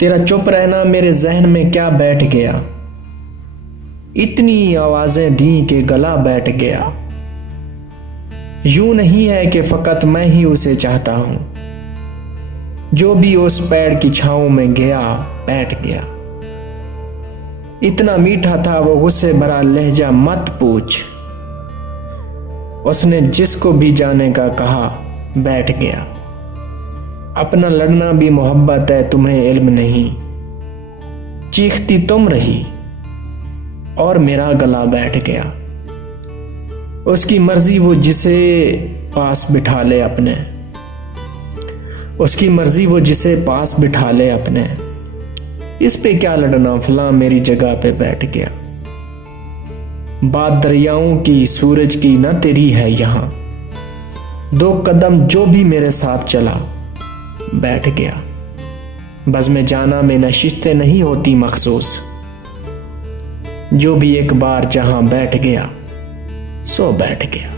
तेरा चुप रहना मेरे जहन में क्या बैठ गया, इतनी आवाजें दी कि गला बैठ गया। यूं नहीं है कि फकत मैं ही उसे चाहता हूं, जो भी उस पेड़ की छांव में गया बैठ गया। इतना मीठा था वो गुस्से भरा लहजा मत पूछ, उसने जिसको भी जाने का कहा बैठ गया। अपना लड़ना भी मोहब्बत है तुम्हें इल्म नहीं, चीखती तुम रही और मेरा गला बैठ गया। उसकी मर्जी वो जिसे पास बिठा ले अपने, उसकी मर्जी वो जिसे पास बिठा ले अपने, इस पे क्या लड़ना फलां मेरी जगह पे बैठ गया। बात दरियाओं की सूरज की न तेरी है यहां, दो कदम जो भी मेरे साथ चला बैठ गया। बज़्म जाना में नशिस्तें नहीं होती मखसूस, जो भी एक बार जहां बैठ गया सो बैठ गया।